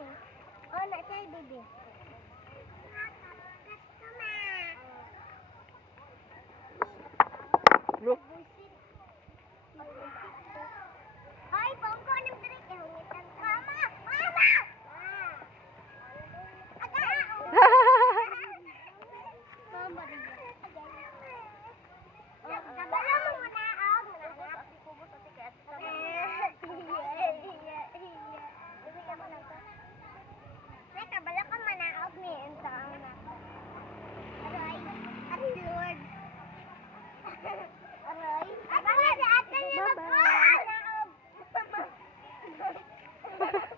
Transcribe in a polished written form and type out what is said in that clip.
Oh, na siya, baby. Bro. Ay, bongko ng drink. Hungitan ka. Mama! Mama! Mama, kabala mo muna ako. Kabala ka manaog ni Entang. Aray, at Lord. Aray. At Lord, at Lord. Bye-bye.